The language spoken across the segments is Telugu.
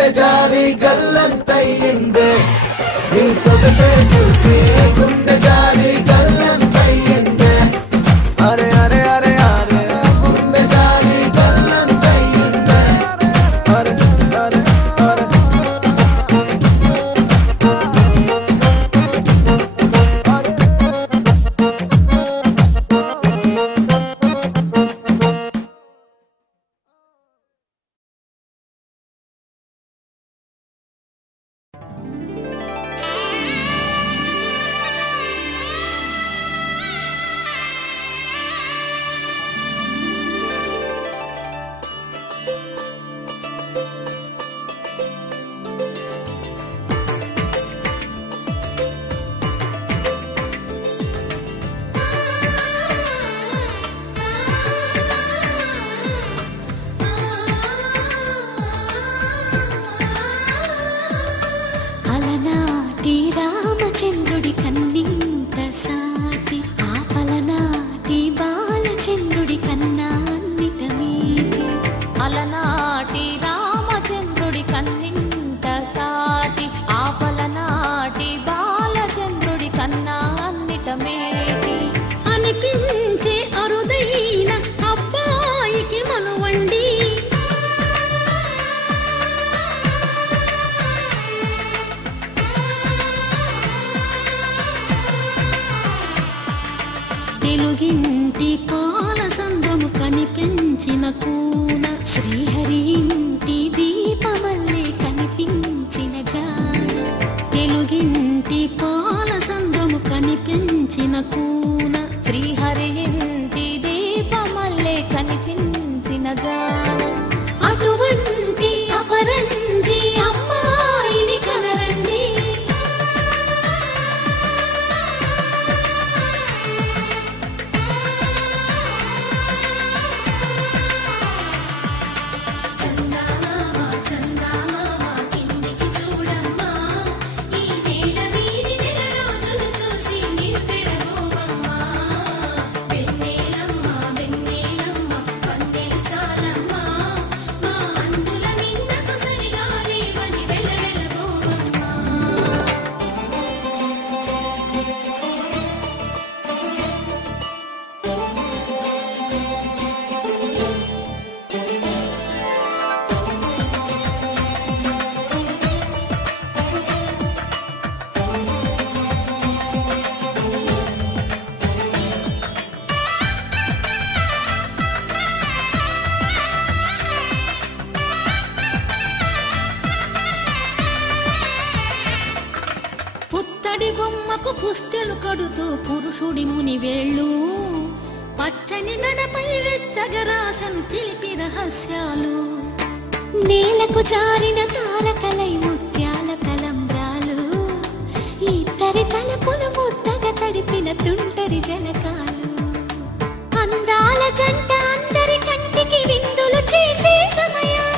గుండె జారి గల్లంతయ్యిందే నీ సొగసే చూసి గుండె జారి గల్లంతయ్యిందే అరే అరే అరే అరే గుండె జారి గల్లంతయ్యిందే అరే అరే అరే రామచంద్రుడి కన్నింత సాటి ఆపలనాటి బాలచంద్రుడి కన్నా అన్నిట మీటి అలనాటి రామచంద్రుడి కన్నింత సాటి ఆపలనాటి బాలచంద్రుడి కన్నా అన్నిట మేటి అనిపించే అరుదైన అబ్బాయికి మనువండి తెలుగింటి పాల సంద్రము కనిపించిన కూన శ్రీహరి ఇంటి దీపమల్లే కనిపించిన జాడ తెలుగింటి పాల సంద్రము కనిపించిన కూన శ్రీహరి ఇంటి దీపమల్లే కనిపించిన జాడ అటువంటి అపరంజి అమ్మాయిని కనరండి బొమ్మకు పుస్తెలు కడుతూ పురుషుడి ముని వేళ్ళు పచ్చని నడపై వెచ్చగరాసను చిలిపి రహస్యాలు నేలకు జారిన తారకలై ముత్యాల తలంబ్రాలు ఇద్దరి తలపులు ముద్దగా తడిపిన తుంటరి జలకాలు అందాల జంట అందరి కంటికి విందులు చేసే సమయాన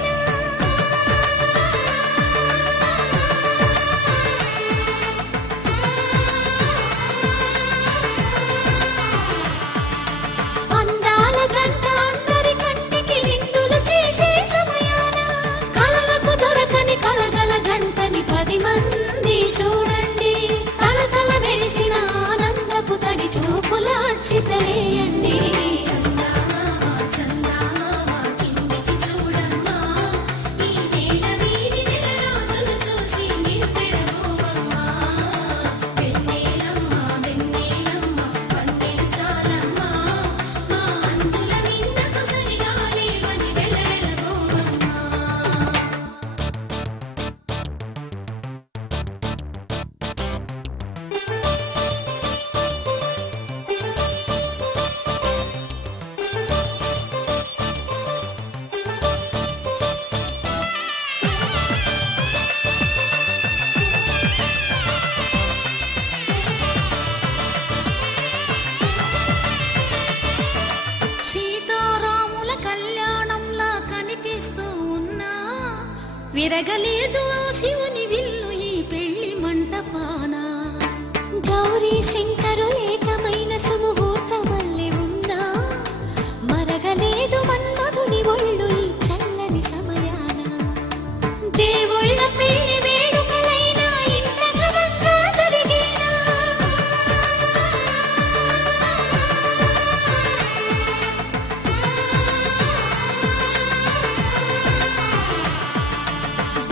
మంది చూడండి తలతల మెరిసిన ఆనందపు తడి చూపుల అచ్చితలేయండి విరగలేదు శివుని విల్లు ఈ పెళ్లి మంటపాన గౌరీ శంకరు ఏకమైన సుముహూర్తమల్లె ఉన్నా మరగలేదు మన్మధుని ఒళ్ళు ఈ చల్లని సమయాన దేవుళ్ళ పెళ్లి వేడుకలైనా ఇంత ఘనంగా జరిగేనా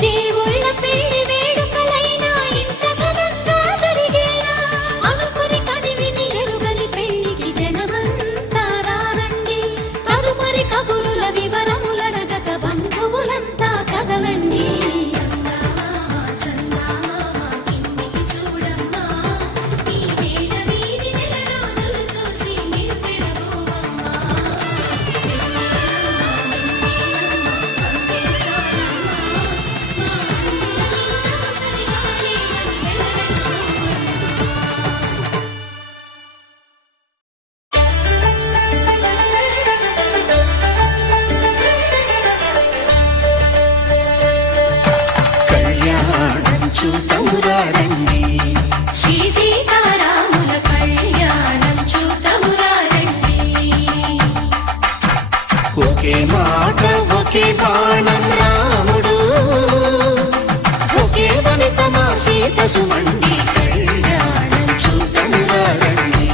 దేవుళ్ళ పెళ్లి వేడుకలైనా ఇంత ఘనంగా జరిగేనా అనుకుని కనివిని ఎరుగని పెళ్లికి జనమంతా రారండి తదుపరి కబురుల వివరములడగక బంధువులంతా కదలండి కిందికి చూడమ్మా ఈ నేల వీడి నెల రోజులు చూసి నివ్వెరపోవమ్మా కళ్యాణం చూతమురారండి శ్రీ సీతారాముల కళ్యాణం చూతమురారండి ఒకే మాట ఒకే బాణం రాముడు ఒకే వనిత మా సీత సుమండి కళ్యాణం చూతమురారండి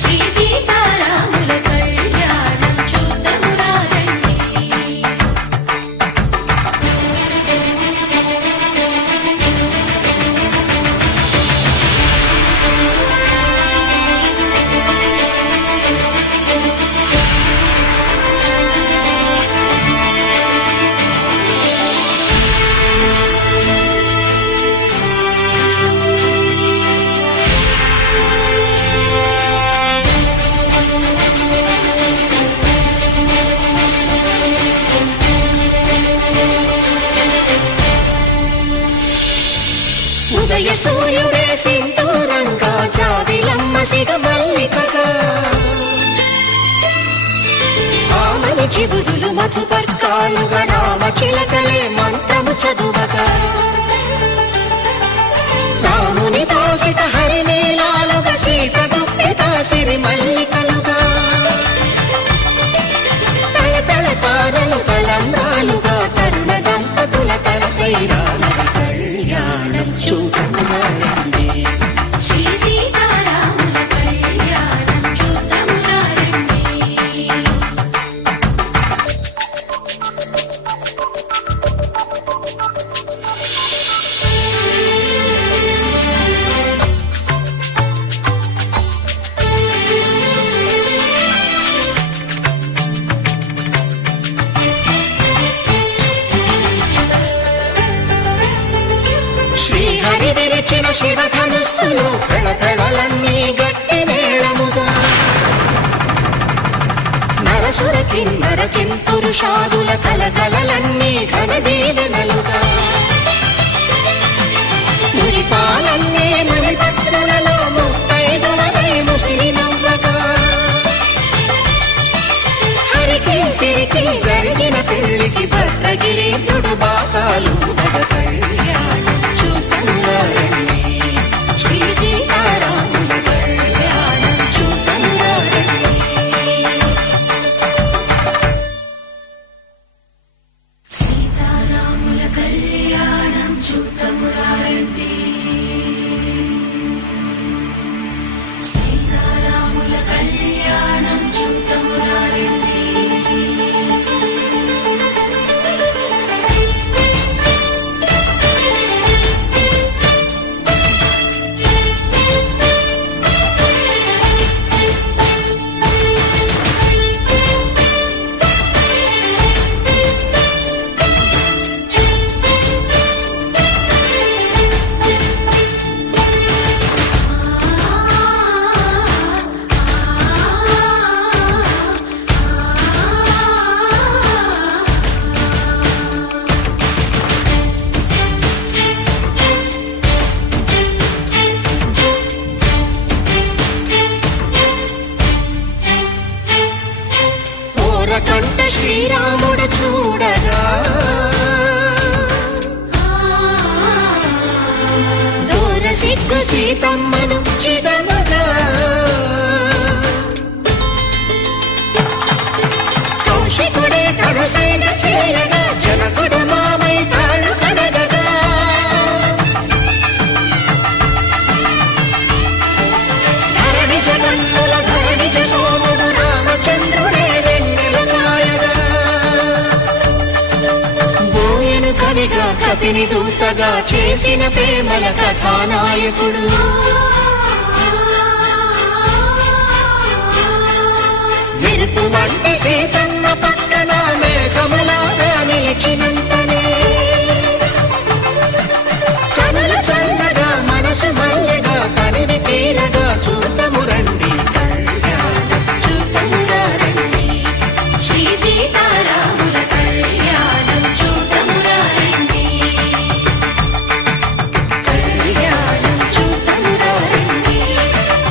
శ్రీ సీతారాముల కళ్యాణం చూతమురారండి ఉదయ సూర్యుడే సింధూరంగా జాబిలమ్మ సిగ మల్లికగా ఆమని చిగురులు మధుపర్కాలుగా రామ చిలకలే మంత్రము చదువగా రాముని దోసిట హరినీలాలుగా సీత గుప్పెట సిరి మల్లికలుగా తళతళ తారలు తలంబ్రాలుగా తరుణ దంపతుల తలపైరాలుగా కళ్యాణం చూతమురారండి శ్రీ సీతారాముల కళ్యాణం చూతమురారండి శ్రీహరి విరిచిన శివధనుస్సులు కళకళలన్నీ గట్టి మేళముగా నరసుర కిన్నర కింపురుషాదుల కలకలలన్నీ ఘనదీవెనలుగా మురిపాలన్నీ మణిపత్రులలో ముత్తైదువలై ముసిరి నవ్వగా హరికి సిరికి జరిగిన పెళ్లికి భద్రగిరి బాకాలు కళ్యాణం చూతమురారండి శ్రీ సీతారాముల కళ్యాణం చూతమురారండి సీతారాముల కళ్యాణం చూతమురారండి సీతారాముల కళ్యాణం చూతమురారండి కంట శ్రీరాముడు చూడగా దూర సిగ్గు సీతమ్మను చిదమగా కౌశికుడే కరుసైన చేయగా జనకుడు మామై కాళ్ళు కడగా మల్లెగా కపిని దూతగా చేసిన ప్రేమల కథానాయకుడు. మెరుపు వంటి సీతమ్మ పక్కన మేఘములాగా నిలిచినంతనే కనులు చల్లగా మనసు మల్లెగా తనివి తీరగా చూతము రండి కళ్యాణం చూతమురా రండి. శ్రీ సీతారాముల కళ్యాణం చూతమురా రండి. కళ్యాణం చూతమురా రండి.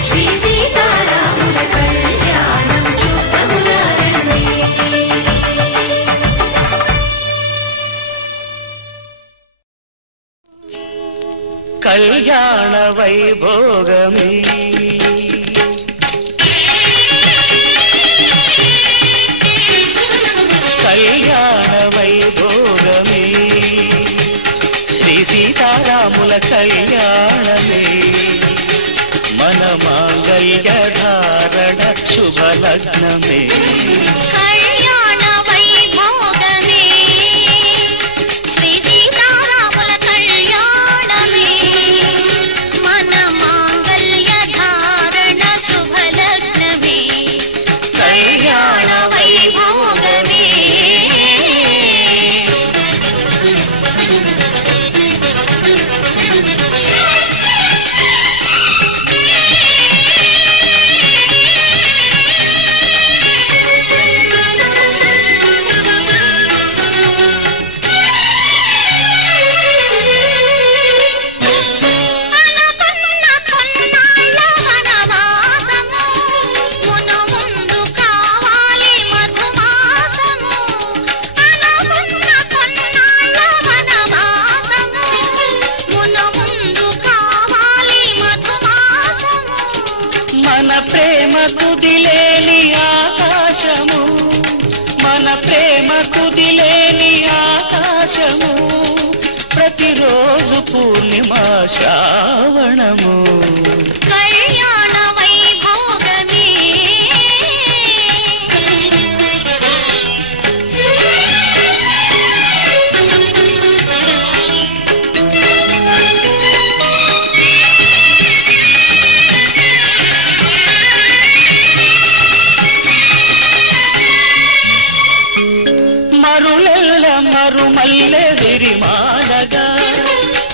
శ్రీ సీతారాముల కళ్యాణం చూతమురా రండి. కళ్యాణ వైభోగమే కళ్యాణ వైభోగమే శ్రీ సీతారాముల కళ్యాణమే మన మాంగళ్య ధారణ శుభలగ్నమే. కళ్యాణ వైభోగమే శ్రీ సీతారాముల కళ్యాణమే మన మాంగళ్య ధారణ శుభలగ్నమే. కళ్యాణ వైభోగమే అనుకున్న కొన్నాళ్ళ వనవాసము మును ముందు కావాలి మధుమాసము. అనుకున్న కొన్నాళ్ళ వనవాసము మును ముందు కావాలి మధుమాసము. మన ప్రేమ కుదిలేని ఆకాశము మన ప్రేమ కుదిలేని ఆకాశము ప్రతిరోజు పూర్ణిమ శ్రావణము. కళ్యాణ వైభోగమే మరులెల్ల మరుమల్లె విరిమాలగా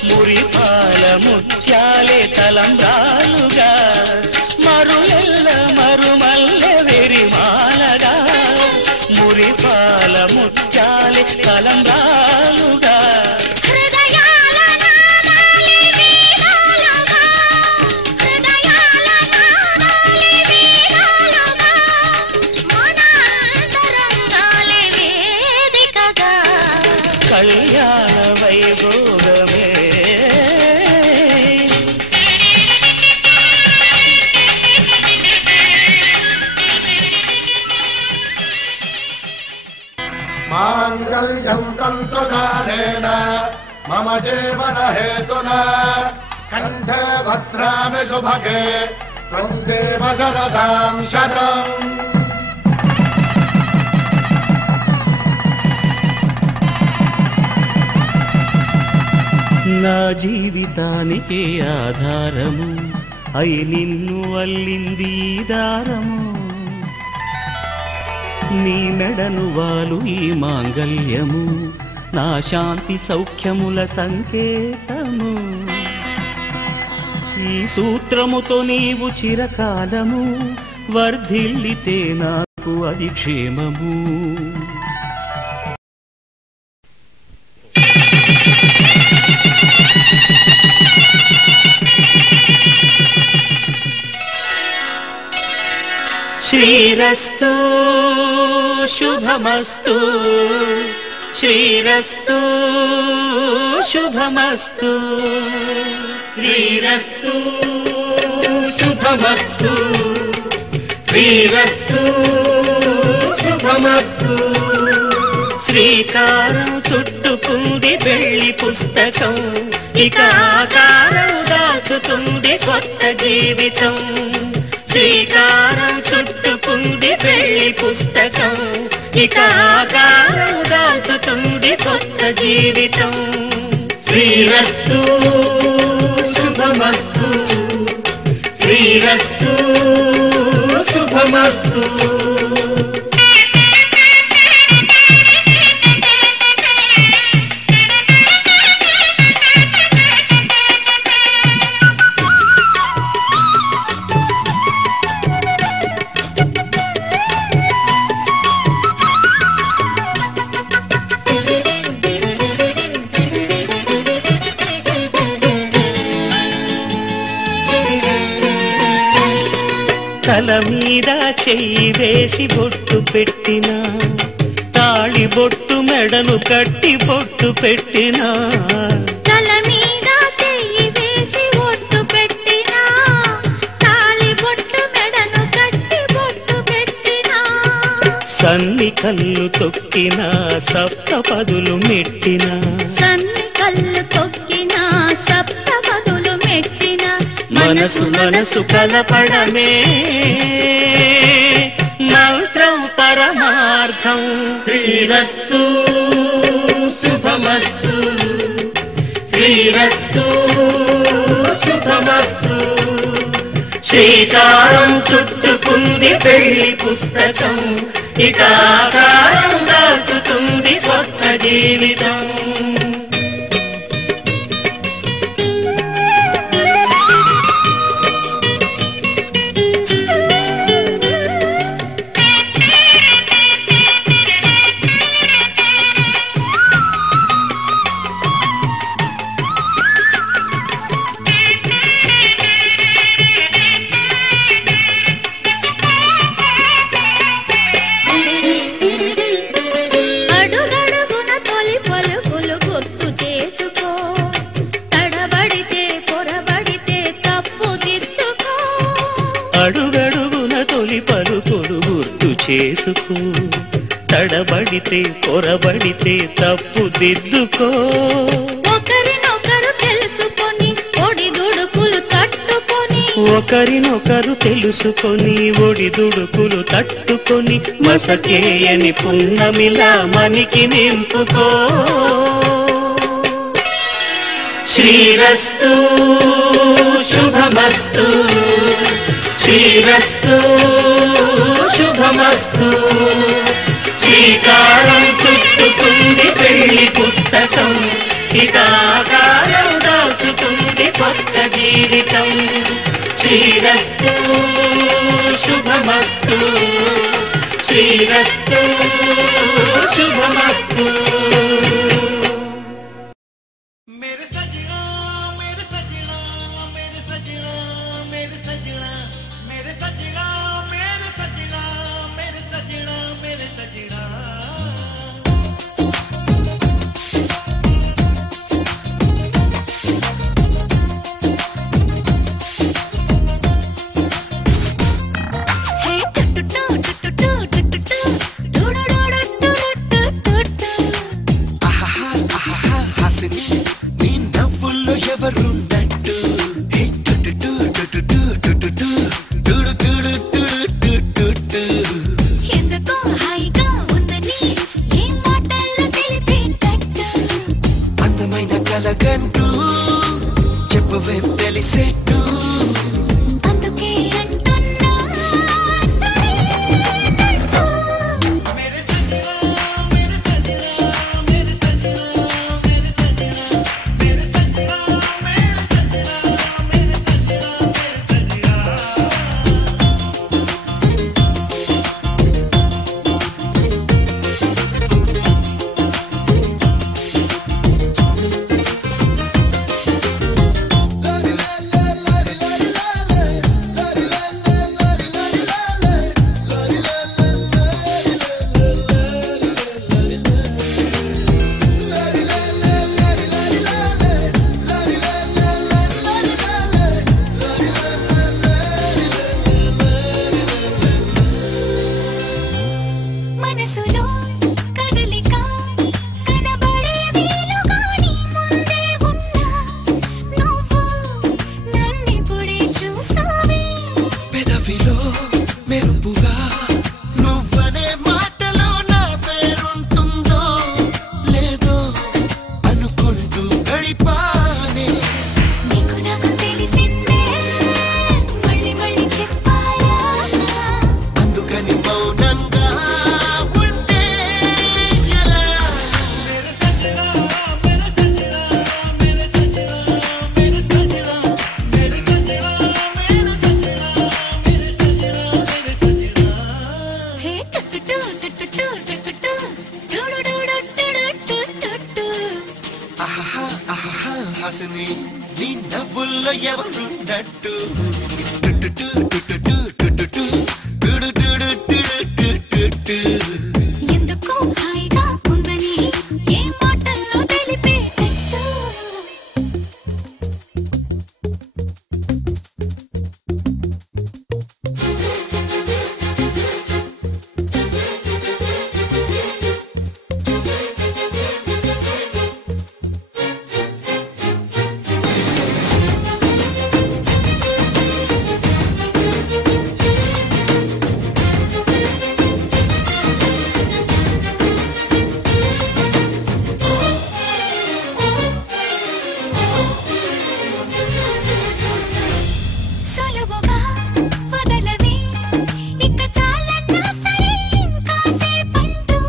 మురిపాల ముత్యాలే తలంబ్రాలుగా. మరులెల్ల మరుమల్లె విరిమాలగా మురిపాల ముత్యాలే తలంబ్రాలుగా. హృదయాల నాదాలి వీణాలుగా హృదయాల నాదాలి వీణాలుగా మన అంతరంగాలే వేదికగా. కళ్యాణ వైభోగమే మాంగళ్యం తంతుకాలేన మమ జీవన హేతునా కంఠే భద్రామి శుభగే త్వం జీవ శరదాం శతం. నా జీవితానికి ఆధారము అయి నిన్ను అల్లింది ఈ దారము. నీ మెడను వాలు ఈ మాంగళ్యము నా శాంతి సౌఖ్యముల సంకేతము. ఈ సూత్రముతో నీవు చిరకాలము వర్ధిల్లితే నాకు అది క్షేమము. శ్రీరస్తు శుభమస్తు శ్రీరస్తు శుభమస్తు శ్రీరస్తు శుభమస్తు శ్రీరస్తు శుభమస్తు. శ్రీకారం చుట్టుకుంది పెళ్లి పుస్తకం ఇక ఆకారం దాచుతుంది కొత్త జీవితం. శ్రీకారం చుట్టుకుంది పెళ్లి పుస్తకం ఇక ఆకారం దాచుతుంది దాచుతుంది కొత్త జీవితం. శ్రీరస్తు శుభమస్తు, శ్రీరస్తు శుభమస్తు. తల మీద చెయ్యి వేసి బొట్టు పెట్టినా, తాళి బొట్టు మెడను కట్టి బొట్టు పెట్టినా, తల మీద చెయ్యి వేసి బొట్టు పెట్టినా, తాళి బొట్టు మెడను కట్టి బొట్టు పెట్టినా, సన్ని కళ్ళు తొక్కినా సప్తపదులు మెట్టినా, సన్ని కళ్ళు తొక్కినా సప్తపదులు మెట్టినా, మనసు మనసు కలపడమే మంత్రం పరమార్థం. శ్రీరస్తు శుభమస్తు, శ్రీరస్తు శుభమస్తు. శ్రీకారం చుట్టుకుంది పెళ్లి పుస్తకం, ఇక ఆకారం దాచుతుంది కొత్త జీవితం. అడుగడుగున తొలి పలుకులు గుర్తు చేసుకో, తడబడితే పొరబడితే తప్పు దిద్దుకో. అడుగడుగున తొలి పలుకులు గుర్తు చేసుకో, తడబడితే పొరబడితే తప్పు దిద్దుకో. ఒకరినొకరు తెలుసుకొని ఒడిదుడుకులు తట్టుకొని, ఒకరినొకరు తెలుసుకొని ఒడిదుడుకులు తట్టుకొని, మసకేయని పున్నమిలా మనికి నింపుకో. శ్రీరస్తు శుభమస్తు, శ్రీరస్తు శుభమస్తు. శ్రీకారం చుట్టుకుంది పెళ్లి పుస్తకం, ఇక ఆకారం దాచుతుంది కొత్త జీవితం. శ్రీరస్తు శుభమస్తు, శ్రీరస్తు శుభమస్తు. मेरे सजना मेरे सजना मेरे सजना मेरे सजना मेरे सजना मेरे सजना मेरे सजना मेरे सजना హే టుటుటు టుటుటు టుటుటు డుడుడుడుడుడుడుడుడు. ఆహా ఆహా హసిని నీ నవ్వుల్లో ఎవరున్నట్టు హే టుటుటు టుటుటు టుటుటు డుడుడుడుడుడుడుడు ఎందుకో హాయిగా ఉందని ఏ మాటల్లో తెలిపేటట్టు, అందమైన కలగంటూ చెప్పవే తెలిసేట్టు అందుకే అంటున్నా సరేనంటూ. मेरे सजना मेरे सजना मेरे सजना मेरे सजना मेरे सजना मेरे सजना मेरे सजना मेरे सजना అంటూ గడిపానే నీకు నాకు తెలిసిందే మళ్ళీ మళ్ళీ చెప్పాలా అందుకని మౌనంగా ఉంటే ఎలా హే టుటుటు టుటుటు టుటుటు టుడుడుడుడుడుడుడుడు ఆహా ఆహా హాసిని నీ నవ్వుల్లో ఎవరున్నట్టు టుటుటు టుటుటు టుటుటు టుడుడుడుడుడుడుడు ఎందుకో హాయిగా ఉందని ఏ మాటల్లో తెలిపేటట్టు సులువుగా వదలవే ఇక చాలన్నా సరే ఇంకాసేపంటూ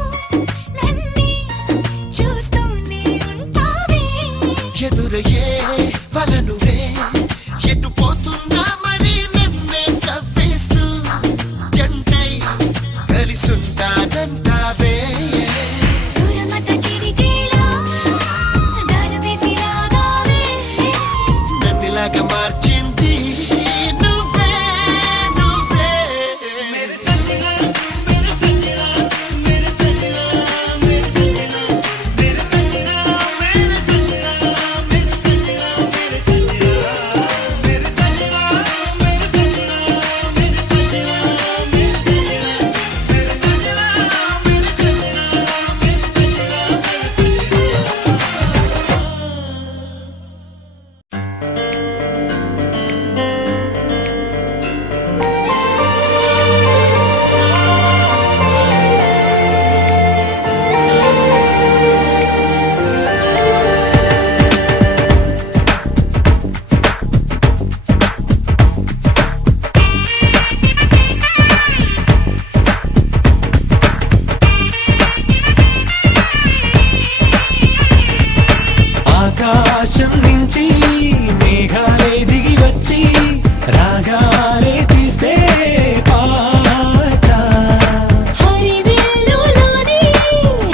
నన్నే చూస్తూనే ఉంటావే ఎదురయ్యే వలనువే ఎటు పోతున్నా మరి నన్నే కవ్వేస్తూ జంటై కలిసుంటానంటావే దూరమత చిరిగేలా దారవేసి రాగావే నన్నిలాగా మార్చింది నువ్వే నువ్వే ఆకాశం నుంచి మేఘాలే దిగి వచ్చి రాగాలే తీస్తే పాట హరివిల్లులోని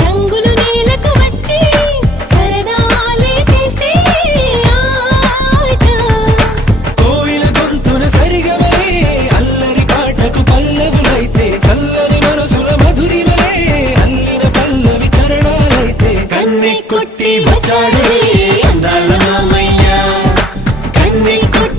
రంగులు నేలకు వచ్చి సరదాలే చేస్తే ఆట కోయిల గొంతున సరిగమలే అల్లరి పాటకు పల్లవులైతే చల్లని మనసుల మధురిమలే అల్లిన పల్లవి చరణాలైతే కన్నె కొట్టి వచ్చాడులే అందాల మామయ్య కన్నె కొట్టి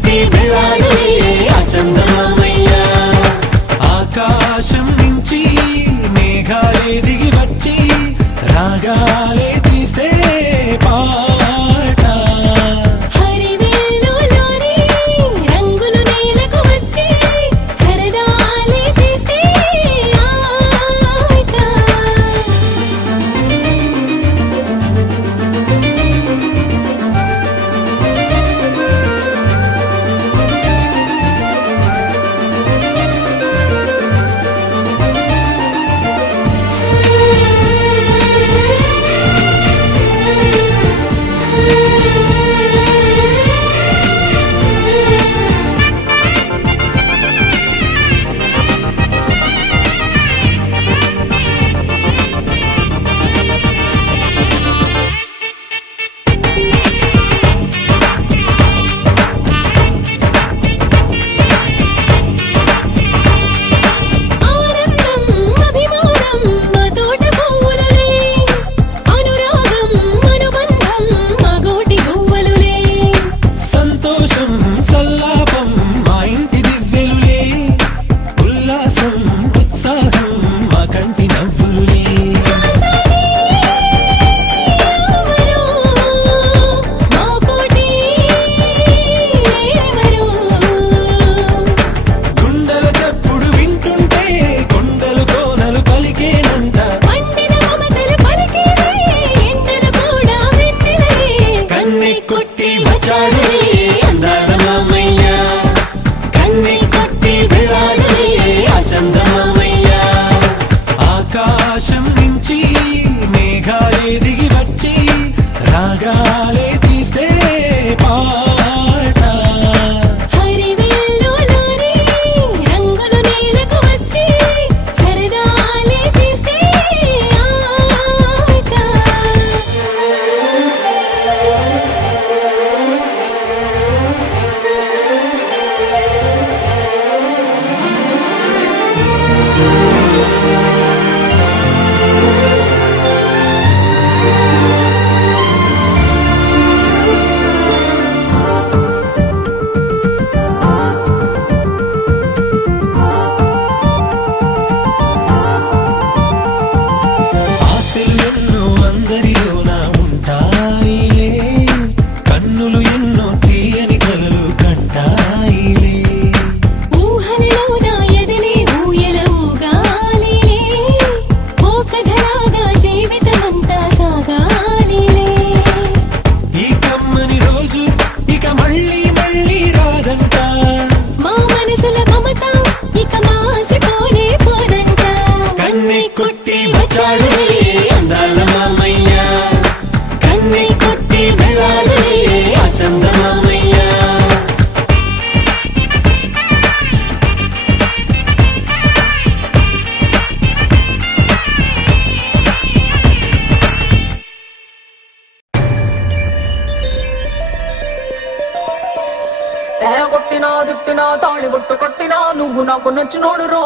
రోజు ఇక మళ్ళీ మళ్ళీ రాదంట. మా మనసుల మమత ఇక మాసిపోనే పోదంట. కన్నె కొట్టి వచ్చాడులే అందాల మామయ్య, కన్నె కొట్టి వెళ్ళాడులే ఆ చందమామయ్య. కొట్టినా చుట్టినా తాళి బొట్టు కట్టినా నువ్వు నాకు నచ్చినోడు రో.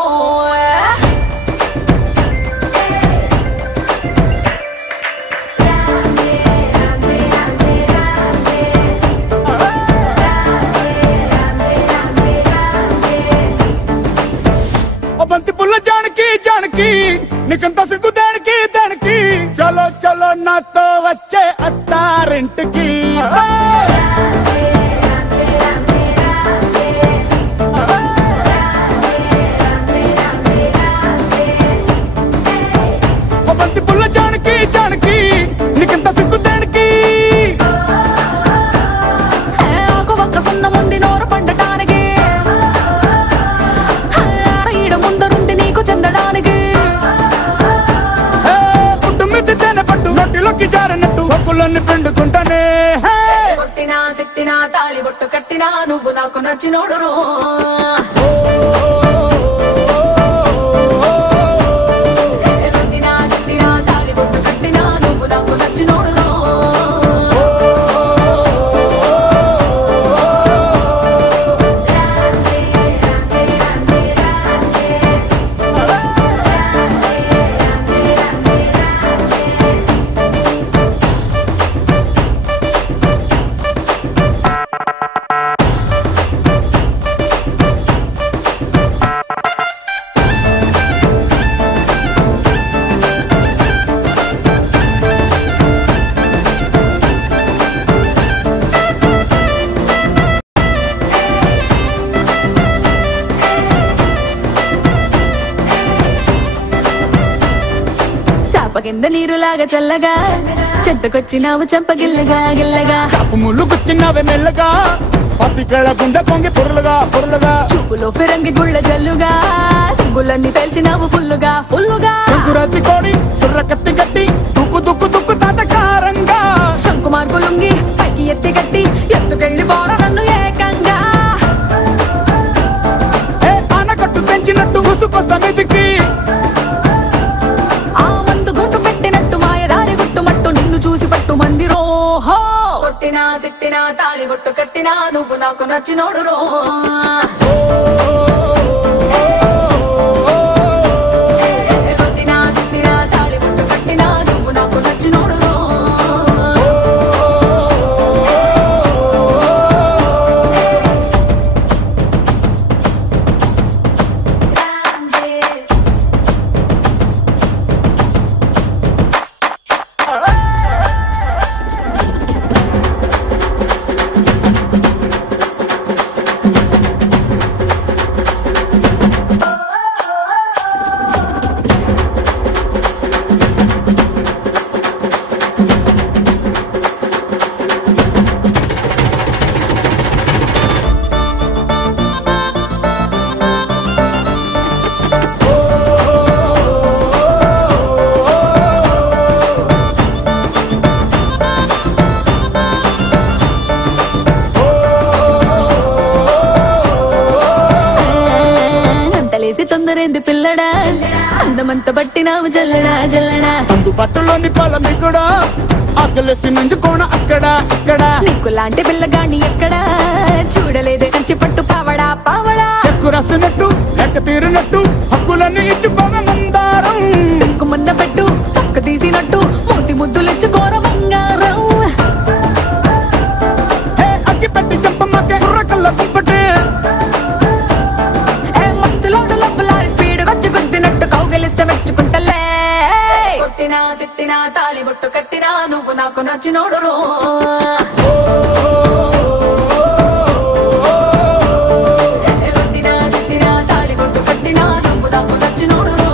బంతి పుల్ల జానకి జానకి నీకంత సిగ్గు దానికి దానికి, చలో చలో నాతో వచ్చే అత్తారింటికి. బంతి పుల్ల జానకి జానకి నీకంత సిగ్గు దానికి. ఒక పక్క సున్న ముందు నోరు పండటానికి, ఈడ ముందరుంది నీకు చెందడానికి. కుటుంబి తేనె పట్టు నొట్టిలోకి జారినట్టు సొక్కులన్నీ పిండుకుంటానే. కొట్టినా తిట్టినా తాళి బొట్టు కట్టినా నువ్వు నాకు నచ్చినోడు రో. కొట్టినా తిట్టినా తాళి బొట్టు కట్టినా నువ్వు నాకు నచ్చినోడు రో. కింద నీరులాగా చల్లగా చెత్తకొచ్చినావు చంపగిల్లగా గిల్లగా. చాపు ముళ్ళు గుచ్చినవే మెల్లగా పతికేళ గుండె పొంగి పొరులుగా పొరులుగా. చూపులో ఫిరంగి గుళ్ళ జల్లుగా సిగ్గులన్నీ తెలిసినావు ఫుల్లుగా ఫుల్లుగా. శంకురాతి కోడి సుర్ర కత్తి గట్టి దుక్కు దుక్కు దుక్కు తాటకారంగా. శంకు మార్గులుంగి పైకి ఎత్తి గట్టి ఎత్తుకెళ్ళి పోరా నన్ను ఏకంగా. ఆనకట్టు పెంచినట్టు ఉసుకొస్తా మీదికి. కొట్టినా తిట్టినా తాళి బొట్టు కట్టినా నువ్వు నాకు నచ్చినోడు రో. కొట్టినా తిట్టినా తాళి బొట్టు కట్టినా నువ్వు నాకు నచ్చినోడు రో. తొందరేంది పిల్లడా అందమంత బట్టినావు జల్లడా జల్లడా. అందు పట్టులోని పొలమి కూడా ఆకలేసి నంచుకోణ అక్కడ ఇక్కడ. నీకు లాంటి పిల్లగాని ఎక్కడా చూడలేదే కంచి పట్టు పావడా పావడా. చెక్కు రాసినట్టు లెక్క తీరినట్టు హక్కులన్నీ ఇచ్చుకోగ మందారం. మొన్న పెట్టు పక్క తీసినట్టు మూటి ముద్దులిచ్చుకోర బంగారం. అగ్గి పెట్టి చెప్పమ్మకే కుర్రకల్ల కుంపటి. మత్తులోడు లబ్బులారి స్పీడ్ వచ్చి గుద్దినట్టు కౌగిలిస్తే మెచ్చుకుంటలే. కొట్టినా తిట్టినా తాళి బొట్టు కట్టినా నువ్వు నాకు నచ్చినోడు రో. కొట్టినా తిట్టినా తాళి బొట్టు కట్టినా నువ్వు నాకు నచ్చినోడు రో.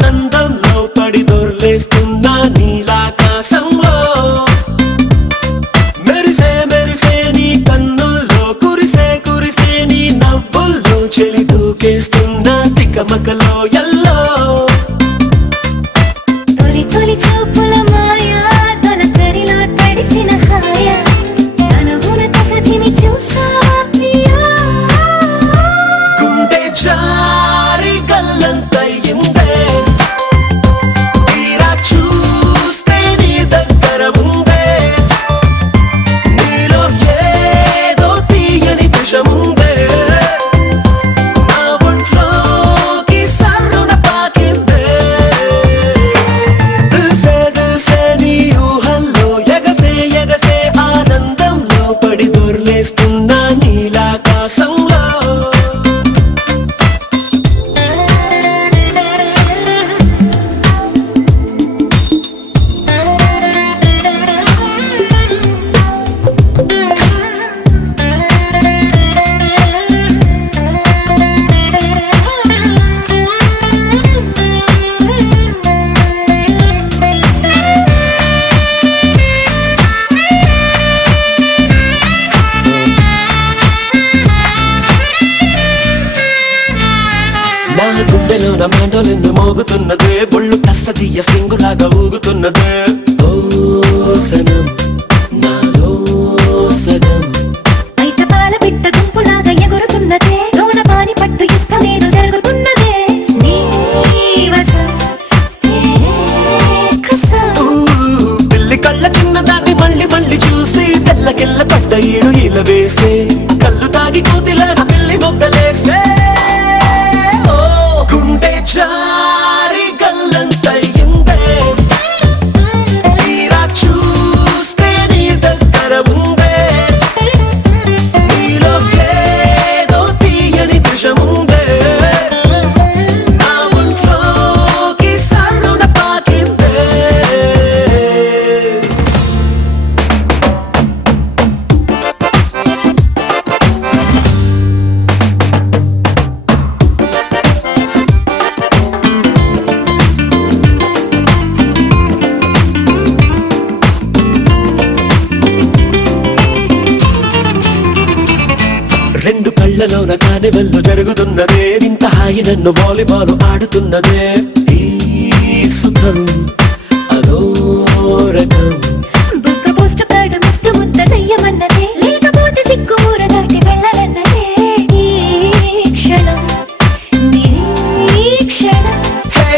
ఆనందంలో పడి దొర్లేస్తున్నా నీలాకాశంలో మెరిసే మెరిసే నీ కన్నుల్లో కురిసే కురిసే నీ నవ్వుల్లో చెలి దూకేస్తున్నా తికమకలో ఎల్లో తొలి తొలి చూపుల మాయా తొలకరిలో తడిసిన హాయ అనుగుణ తగతిని చూసావా ప్రియా గుండె జారి గల్లంతయిందే తీరా చూస్తే నీ దగ్గర ఉందే నీలో ఏదో తీయని విషముందే నా ఒంట్లోకి సర్రున పాకిందే దిల్సే దిల్సే నీ ఊహల్లో ఎగసే ఎగసే ఆనందంలో పడి దొర్లేస్తున్నా నీలాకాశంలో నా గుండెలో నా మాండోలిన్ను మోగుతున్నదే బొళ్ళు కస్తదీయ స్ప్రింగులాగా ఊగుతున్నదే ఓ సనం నాలో సనం బయట పాల బిడ్డ గుంపులాగా ఎగురుతున్నదే లోన పాని పట్టు యుద్ధమేదో జరుగుతున్నదే నీ వసం కసం పిల్లి కళ్ళ చిన్నదాన్ని మళ్ళీ మళ్ళీ చూసి తెల్లకెళ్ళ పడ్డ ఈడు ఇలా వేసే కళ్ళు తాగి కోతిలాగా పిల్లి మొగ్గలేసే గుండె జారి గల్లంతయిందే తీరా చూస్తే నీ దగ్గర ఉందే నీలో ఏదో తీయని విషముందే నా ఒంట్లోకి సర్రున పాకిందే రెండు కళ్ళలోన కానివెల్లు జరుగుతున్నదే ఇంత హాయి నన్ను వాలీబాల్ ఆడుతున్నదే ఈ సుఖం అదో రకం బుక్క పోస్ట్ కార్డు ముద్దు ముద్ద నయ్యమన్నదే లేకపోతే సిగ్గు ఊర దాటి వెళ్ళాలన్నదే ఈ క్షణం నిరీక్షణం హే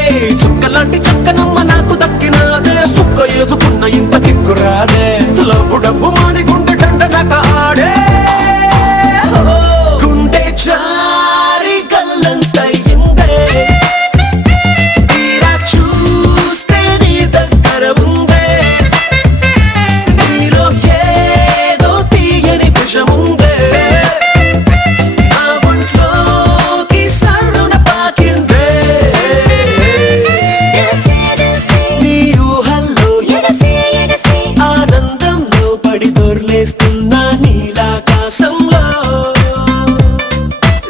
చుక్కలాంటి చక్కనమ్మ నాకు దక్కినదే సుక్క వేసుకున్న ఇంత కిక్కురాదే లబ్బు డబ్బు మాని గుండె దండనక ఆడే గుండె జారి గల్లంతయిందే తీరా చూస్తే నీ దగ్గర ఉందే నీలో ఏదో తీయని విషముందే నా ఒంట్లోకి సర్రున పాకిందే నీ ఊహల్లో ఎగసే ఎగసే ఆనందంలో పడి దొర్లేస్తున్నా నీలాకాశంలో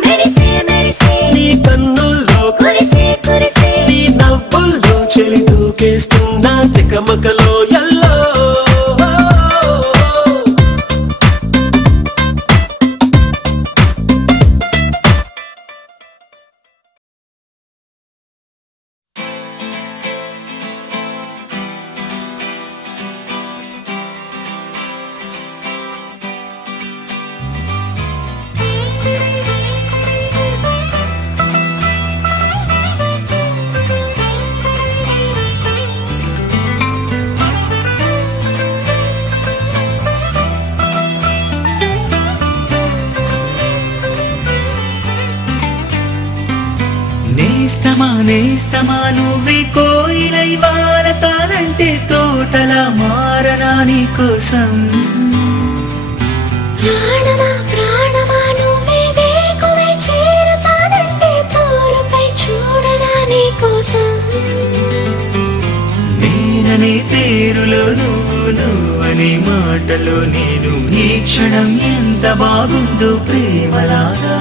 మెరిసే మెరిసే నీ కన్నుల్లో కురిసే కురిసే నీ నవ్వుల్లో చెలి దూకేస్తున్నా తికమకలో ఎల్లో నేస్తమా నువ్వే కోయిలై వారతానంటే తోటలా మారనా నీ కోసం ప్రాణమా ప్రాణమా నువ్వే వేకువై చేరతానంటే తోరుపై చూడనా నీ కోసం నేననే పేరులో నువ్వనే మాటలో నేను ఈ క్షణం ఎంత బాగుందో ప్రేమలాగా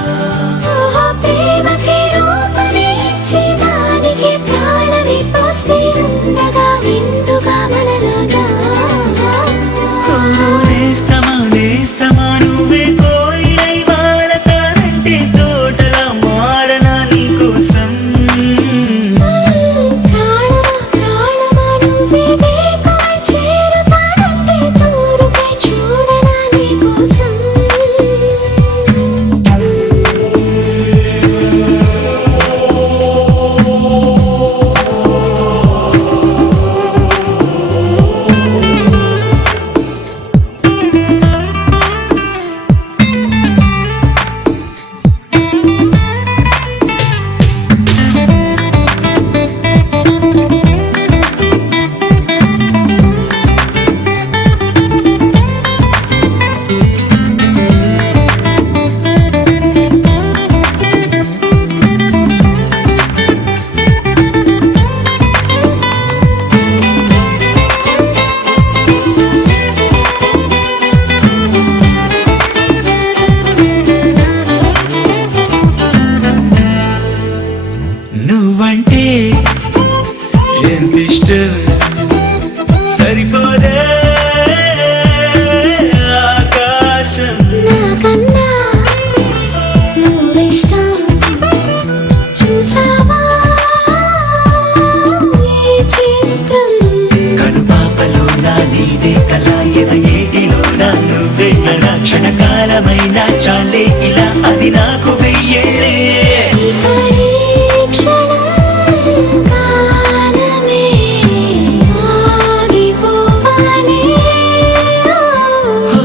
ఓహో ప్రేమకి రూపమే ఇచ్చి దానికి ప్రాణమే ఎంతిష్టం సరిపోదే ఆకాశం నాకన్నా నువ్విష్టం చూసావా ఈ చిత్రం కనుపాపలో నా నీదే కళ ఎద ఏటిలో నా నువ్వే నా క్షణకాలమైన చాలే ఇలా అది నాకు వెయ్యేళ్ళే ఇక ఈ క్షణం కాలమే ఆగిపోవాలి ఓ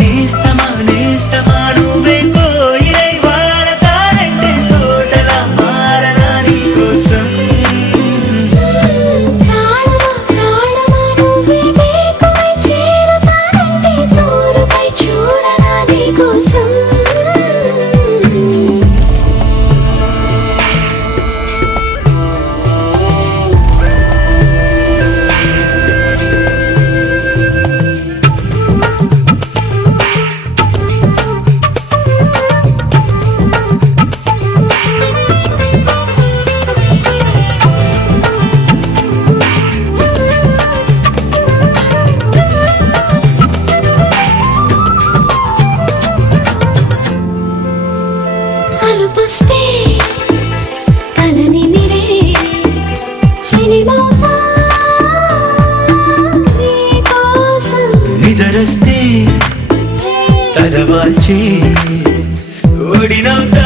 నేస్తమా నేస్తమా నువ్వే కోయిలై వాడతానంటే తోటలా మారనా నీకోసం ప్రాణమా ప్రాణమా నువ్వే నీకువై చేరతానంటే తోరుపై చూడనా నీకోసం అలుపుస్తే కలని నిరే చిలిమౌతా నీకోసం నిదరస్తే తలవాల్చే ఓడినవుతా